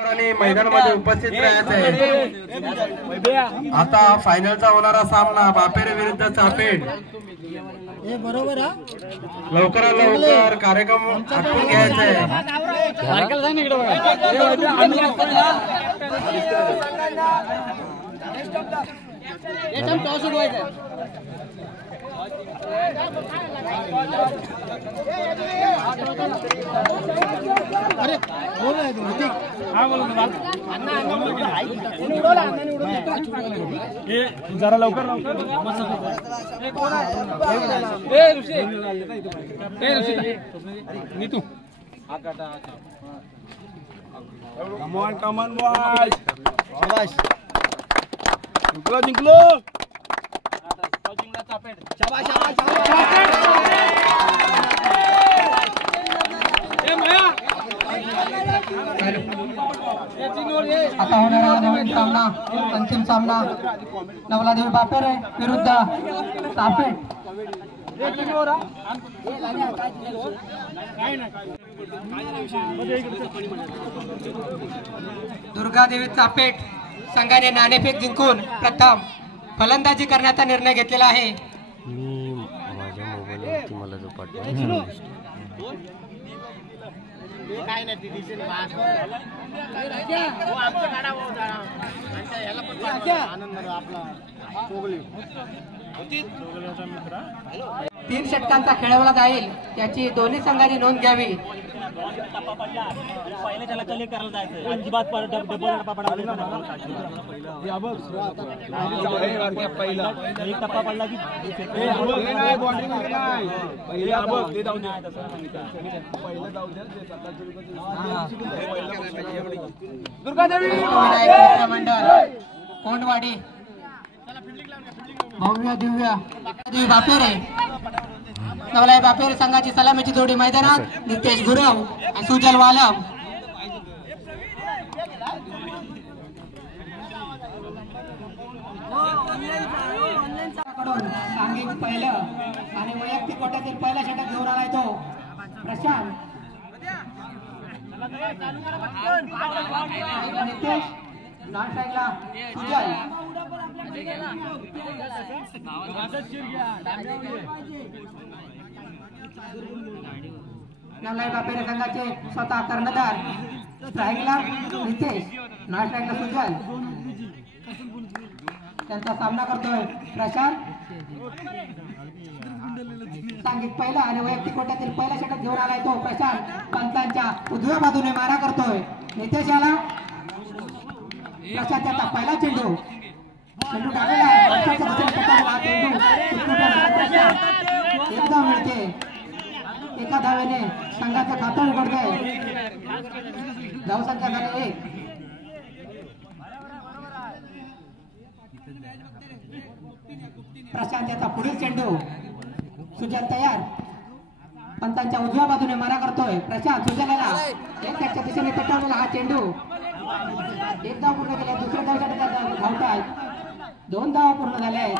मैदानामध्ये उपस्थित राहायचं आहे। आता फायनलचा होणारा सामना बापेरे विरुद्ध चापेड। बरोबर लवकरात लवकर कार्यक्रम आटपून घ्यायचा आहे। अरे बोल रहे तुम ठीक हाँ बोलो ये जरा लवकर नीतू कमॉन बॉयज शाबाश जिंकलो शाबाश आता होणारा नवीन सामना अंतिम सामना नवलादेवी बापेरे विरुद्ध चापेड। दुर्गादेवी चापेड संघाने नाणेफेक जिंकून प्रथम फलंदाजी करण्याचा निर्णय घेतलेला आहे। माझ्या मोबाईलवरती मला जो पाठवला काय नाही दिसेल आनंद आपला 3 षटकांचा खेळवला जाईल याची दोन्ही संघांनी नोंद घ्यावी। पहिले त्याला कले करायला जायचं अजिबात डबल टप्पा पडला एक टप्पा पडला की दुर्गादेवी मंडळ कोंडवाडी भव्य दिव्य बापेरे नवलाई बापेरे संघाची सलामीची जोडी मैदानात नितेश गुरव आणि सुजल वालम। सांघिक पहिलं आणि वैयक्तिक गटातील पहिला षटक घेऊन आलाय तो प्रशांत नितेश नॉन साईडला सुजल नवलाई बापेरे संघाचे स्वतः कर्णधार स्ट्राईकला नितेश नॉन स्ट्राईकला सुजल त्यांचा सामना करतोय प्रशांत। सांघिक पहिला आणि वैयक्तिक कोट्यातील पहिला षटक घेऊन आलाय तो प्रशांत पंचांच्या उजव्या बाजूने मारा करतोय नितेश याला प्रशांत त्याचा पहिला चेंडू टाकलेला आहे एक धाव मिळते एका धावेने संघाचं खातं उघडतंय धावसंख्या झाली 1। प्रशांत याचा पुढील चेंडू सुजल तयार पंतांच्या उजव्या बाजूने मारा करतोय प्रशांत सुजलला एक त्याच्या दिशेने पेटवलेला हा चेंडू एक धाव पूर्ण केले दुसऱ्या धावसाठी धावताय 2 धावा पूर्ण झाल्या आहेत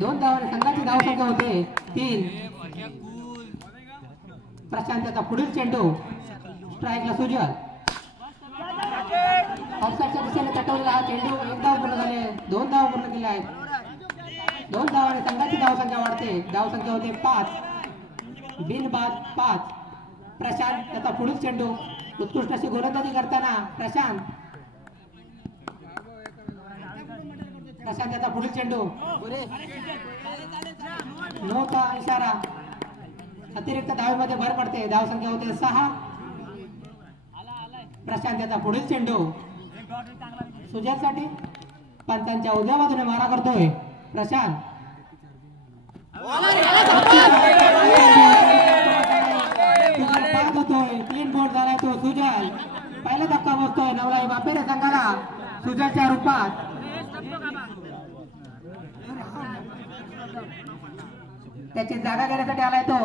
2 धावाने संघाची धावसंख्या होते 3। प्रशांत याचा पुढील चेंडू स्ट्राईकला सुजल ऑफसाईडच्या दिशेने पेटवलेला हा चेंडू 1 धाव पूर्ण झाले 2 धावा पूर्ण केल्या आहेत 2 धावाने संघाची धावसंख्या वाढते धावसंख्या होते 5 बिनबाद 5। प्रशांत त्याचा पुढील चेंडू उत्कृष्ट अशी गोलंदाजी करताना प्रशांत त्याचा पुढील चेंडू नोचा इशारा अतिरिक्त धावेमध्ये भर पडते धावसंख्या होते 6। प्रशांत याचा पुढील चेंडू सुजलसाठी पंचांच्या उजव्या बाजूने मारा करतोय प्रशांत होतोय 3 बोर्ड झालाय तो सुजल पहिला धक्का बसतोय नवलाई बापेरे संघाला सुजलच्या रूपात त्याची जागा घेण्यासाठी आलाय तो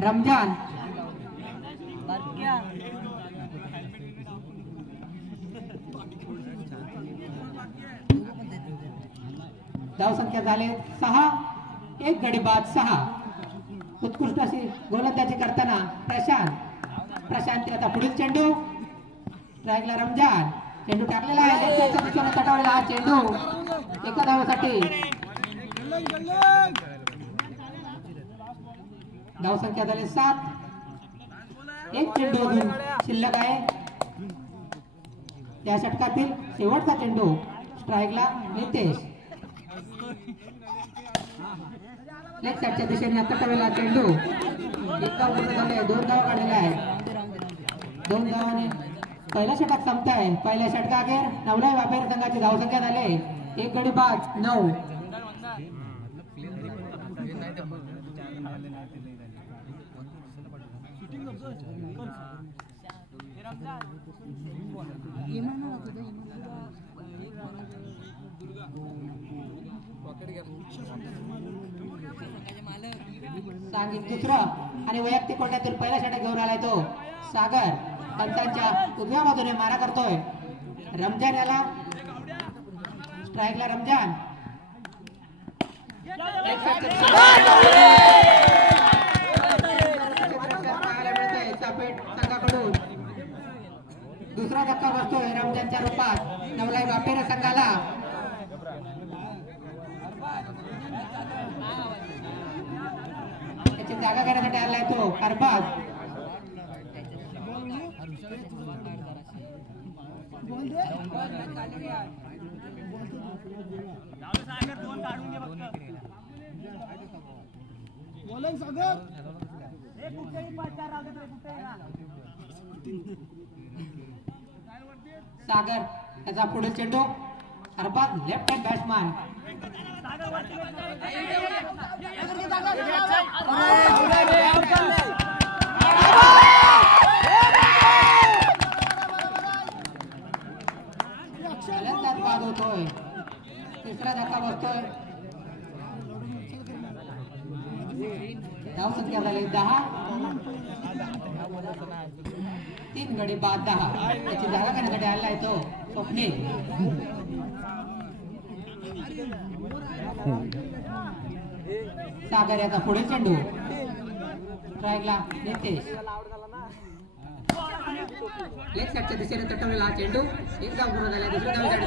रमजान धावसंख्या झाले 6 एक गडी बाद 6 उत्कृष्ट अशी गोलंदाजी करताना प्रशांत प्रशांत आता पुढील चेंडू स्ट्राईकला रमजान चेंडू टाकलेला आहे तटावलेला हा चेंडू एका धावेसाठी धावसंख्या झाली 7 एक चेंडू अजून शिल्लक आहे त्या षटकातील शेवटचा चेंडू स्ट्राईकला नितेश लेग साईडच्या दिशेने तटावलेला चेंडू एक धाव पूर्ण झाले 2 धाव काढलेले आहेत 2 धावाने पहिला षटक संपताय पहिल्या षटकाखेर नवलाई वापेर संघाची धावसंख्या झाले 1 गडी बाद 9 सांगित दुसरं आणि वैयक्तिक कोट्यातील पहिला षटक घेऊन आलाय तो सागर पंचांच्या उजव्या बाजूने मारा करतोय रमजान याला स्ट्राईकला रमजान संघाकडून दुसरा धक्का बसतोय रमजानच्या रूपात नवलाई वापेर संघाला त्याची जागा करण्यासाठी आलाय तो अरबाज सागर त्याचा पुढील चेंडू अरबाज लेफ्ट हँड बॅट्समॅन बाद होतोय तिसरा धक्का बसतोय धाव संख्या झाली 10 3 गडी बाद 10 त्याची जागा करण्यासाठी आलेला आहे तो स्वप्नील सागर याचा पुढील चेंडू स्ट्राईकला नितेश लेग साईडच्या दिशेने तटवलेला हा चेंडू एक धाव पूर्ण झाला दुसऱ्या धावेसाठी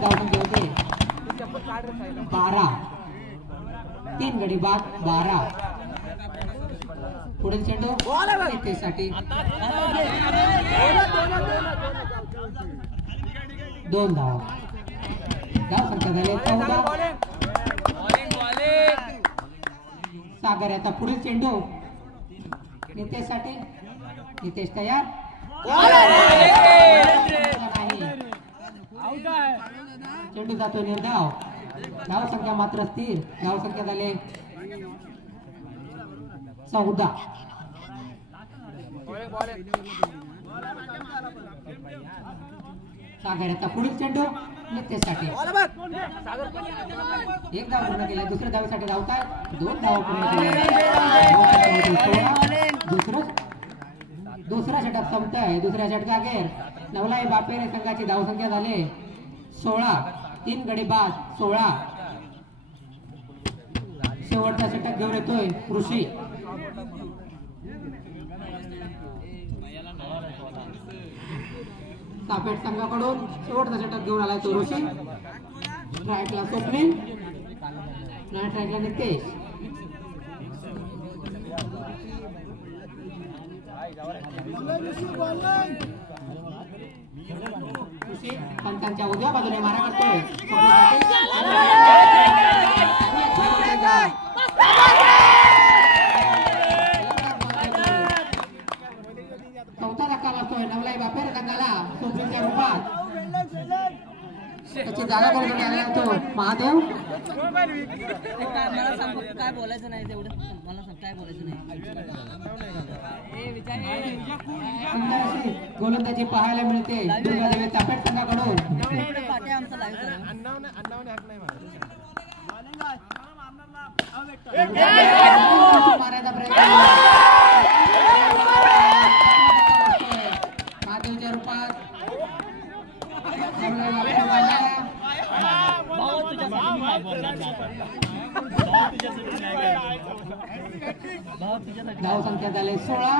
धावसंख्या होते 12 3 गडी बाद 12 पुढील चेंडू नितेशसाठी 2 धाव धावसंख्या झाली 14 सागर याचा पुढील चेंडू नितेशसाठी नितेश तयार चेंडू जातो निर्धाव धाव संख्या मात्र स्थिर धाव संख्या झाले 14 सागर याचा पुढील चेंडू नितेशसाठी एक धाव पूर्ण केले दुसऱ्या धावेसाठी धावताय 2 धाव पूर्ण केले दुसरा षटक संपतोय दुसऱ्या षटकाखेर नवलाई बापेर संघाची धावसंख्या झाली 16 3 गडी बाद 16 शेवटचा षटक घेऊन येतोय ऋषी सापेट संघाकडून शेवटचा षटक घेऊन आलाय तो ऋषी स्ट्राईकला स्वप्नील नाही स्ट्राईकला नितेश ऋषी पंचांच्या उजव्या बाजूने मारा करतोय चौथा धक्का बसतोय नवलाई बापेर संघाला सुप्रीमच्या रूपात त्याची जागा करून आला तो महादेव मला सांगू काय बोलायचं नाही तेवढं मला काय बोलायचं नाही गोलंदाजी पाहायला मिळते दुर्गादेवी चापेट संघाकडून मारायचा प्रयत्न महादेवच्या रूपात धाव संख्या झाले 16.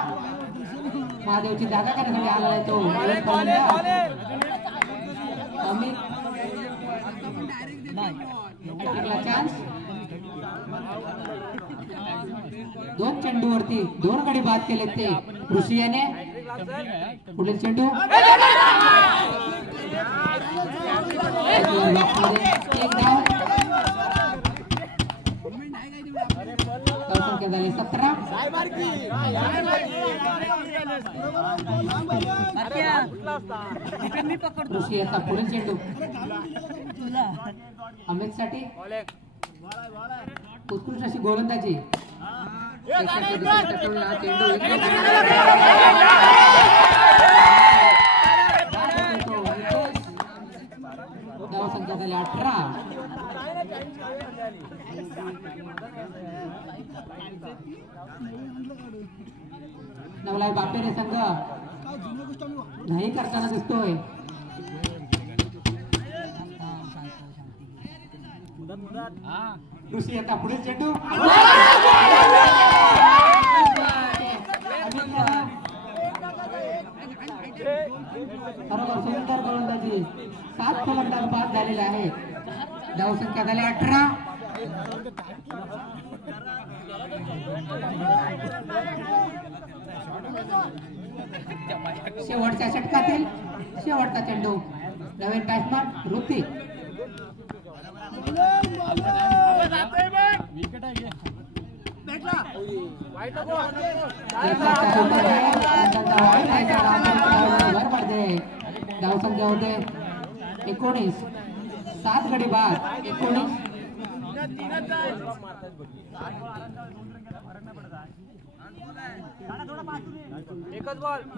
महादेवची जागा करण्यासाठी आला आहे तो अमित चान्स. 2 चेंडूवरती 2 गडी बाद केले ते ऋषी याने. पुढील चेंडू एक धाव. संख्या झाली 17. ऋषी याचा पुढील चेंडू अमित साठी उत्कृष्ट अशी गोलंदाजी. धाव संख्या झाली 18. नवलाई बापेरे संघ नाही करताना दिसतोय. ऋषी आता पुढील चेंडू बरोबर सुंदर गोलंदाजी. 7 फलंदाज बाद झालेले आहेत. धाव संख्या झाली 18. शेवटच्या षटकातील शेवटचा चेंडू. नवीन बॅट्समन ऋतिक. धाव संख्या होते 19. 7 गडी बाद 19.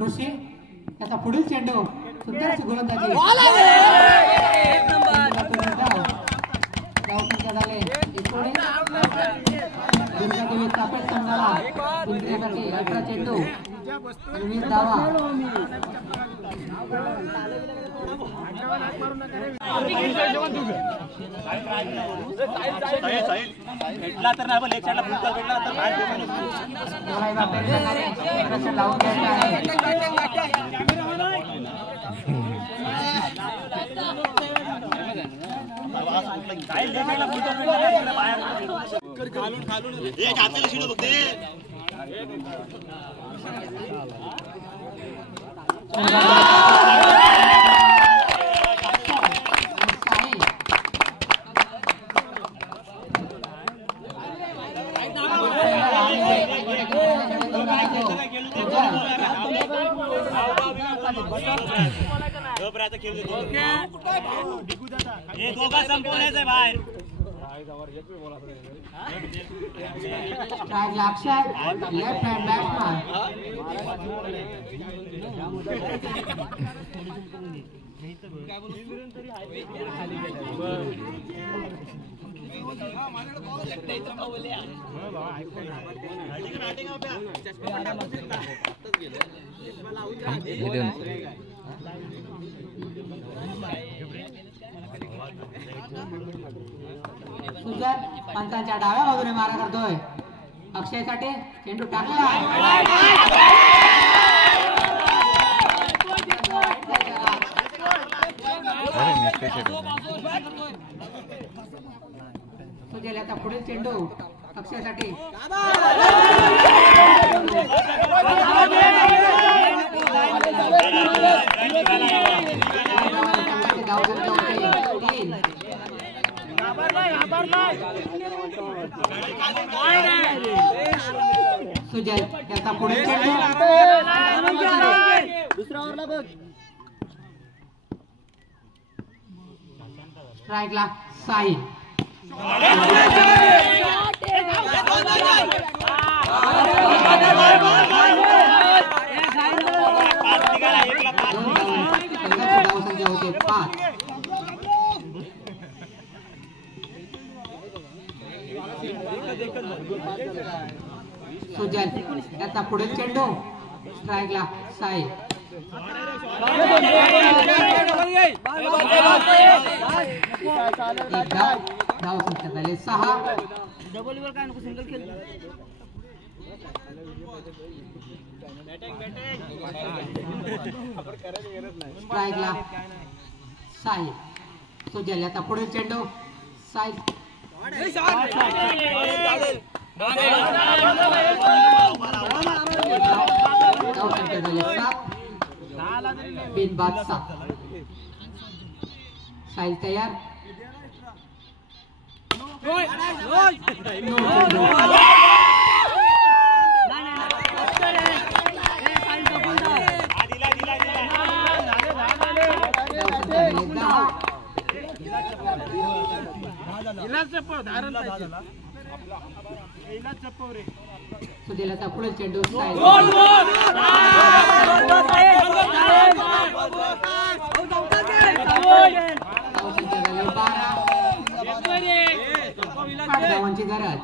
ऋषी त्याचा पुढील चेंडू सुंदर अशी गोलंदाजी. धाव संख्या झाले 19. दुर्गादेवी चापेट संघाला जिंकण्यासाठी 18 चेंडू 20 धावा. भेटला तर नाही पण लेग साईडला फुटबॉल भेटला तर बाहेर हे दोघा संपवण्याचं बाहेर. लेफ्ट हँड बॅट्समन सुजन पंतांच्या डाव्या बाजूने मारा करतोय. अक्षयसाठी चेंडू टाकला. सुजल आता पुढील चेंडू अक्षयसाठी. सुजल याचा पुढील चेंडू दुसरा ओव्हरला बघ. स्ट्राईकला साई. धावसंख्या होते 5. सुजल याचा पुढील चेंडू स्ट्राईकला साई. धाव संख्या झाले 6. डबल वर काय नको सिंगल खेळ स्ट्राईकला साई सुजल. आता पुढील चेंडू साई बिनबाद 7. साई तयार. सुजलचा पुढील चेंडू साई धावांची गरज.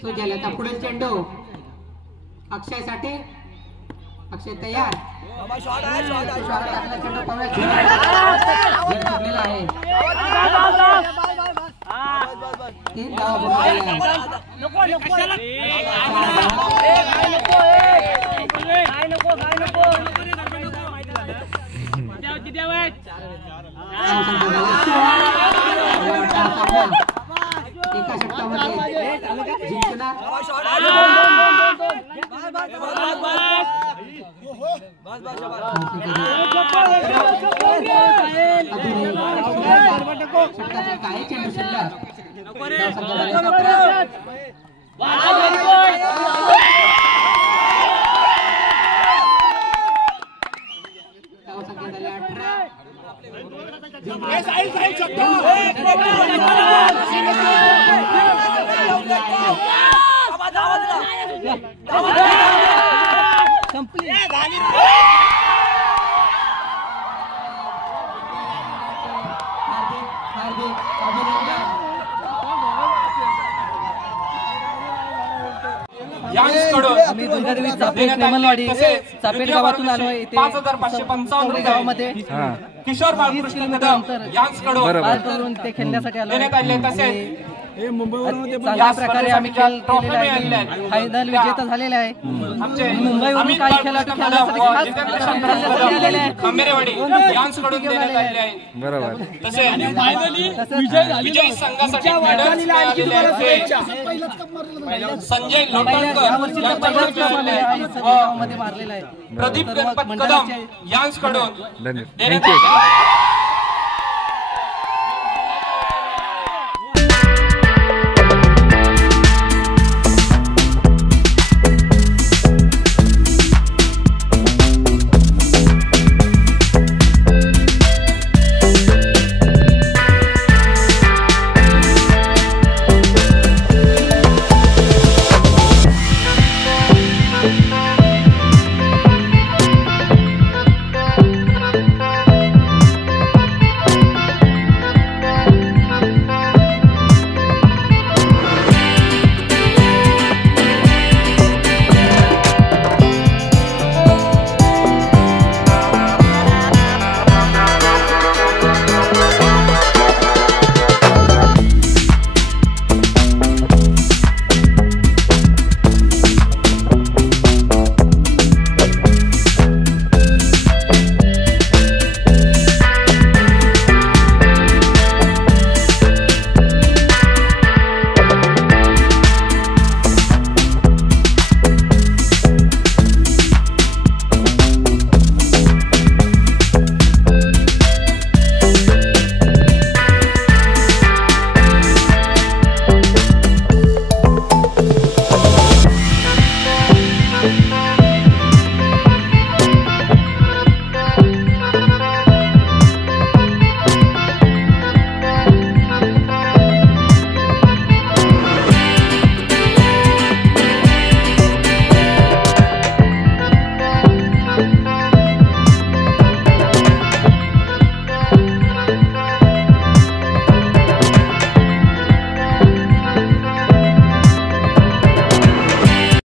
सुजलचा पुढील चेंडू अक्षयसाठी. अक्षय तयार. चेंडू पवळला आहे. 3 धावा एका षटकामध्ये जिंकणार. षटकाचे काही चेंडू शिल्लक. संपली. हार्दिक अभिनंदन. आम्ही दुर्गादेवी चापेट नेमलवाडी चापेट गावातून आलोय. इथे 5555 गावामध्ये किशोर बाळकृष्ण कदम यांच्याकडून करून ते खेळण्यासाठी आलोय. तसेच चांगल्या प्रकारे आम्ही खेळ केलेला आहे. फायनल विजेता झालेला आहे. मुंबईवरून काही खेळाडू खेळण्यासाठी आलेले आहेत. खंबेरेवाडी यांच्याकडून देण्यात आले आहे. बरोबर. तसेच विजयी संघासाठी मेडल्स मिळालेले आहेत. संजय लोटणकर यांच्याकडून मध्ये मारलेला आहे. प्रदीप गणपत कदम यांच्याकडून धन्यवाद. देण्यात आले.